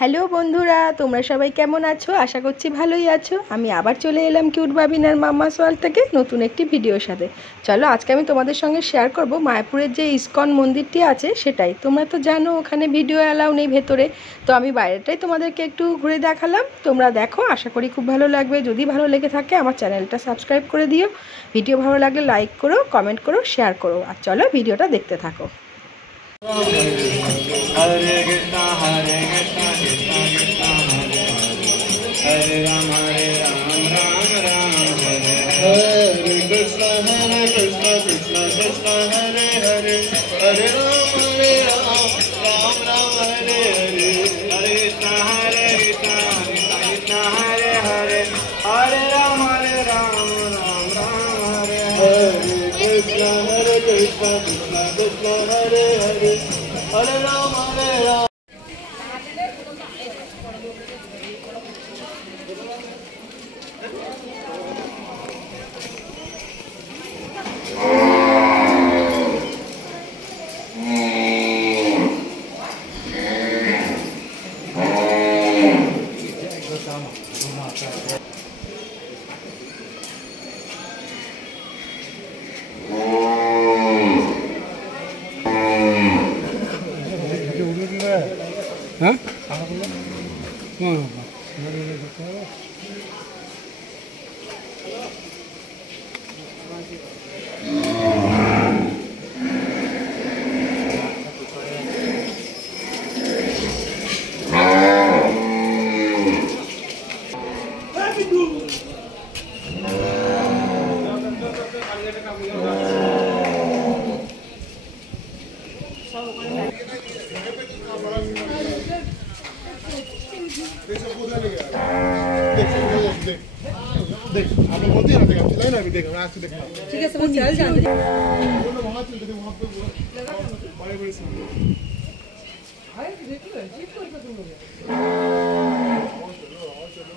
Hello বন্ধুরা, তোমরা সবাই কেমন আছো? আশা করছি ভালোই আছো। আমি আবার চলে এলাম কিউট বাবিনার মাম্মাস ওয়ার্ল্ড থেকে নতুন একটি ভিডিওর সাথে। চলো আজকে আমি তোমাদের সঙ্গে শেয়ার করব মায়াপুরের যে ইসকন মন্দিরটি আছে সেটাই। তোমরা তো জানো ওখানে ভিডিও অ্যালাউ নেই ভেতরে, তো আমি বাইরেটাই তোমাদেরকে একটু ঘুরে দেখালাম। তোমরা দেখো, আশা করি খুব ভালো লাগবে। যদি ভালো লেগে থাকে আমার চ্যানেলটা সাবস্ক্রাইব করে দিও। ভিডিও ভালো লাগলে লাইক করো, কমেন্ট করো, শেয়ার করো। আর চলো ভিডিওটা দেখতে থাকো। हरे कृष्णा कृष्णा कृष्णा हरे राम राम राम हरे कृष्णा कृष्णा कृष्णा हरे हरे हरे राम राम राम हरे हरे हरे कृष्णा कृष्णा कृष्णा हरे हरे हरे राम राम राम हरे हरे कृष्णा कृष्णा कृष्णा हरे हरे हरे राम राम। हाँ? देख आप लोग बोलते हैं ना, लाइन अभी देख मैं आज से देखना ठीक है। सब चल जाते हैं वहां चलते थे, वहां पे बड़े बड़े हाय देखो जीप कर तुम लोग चलो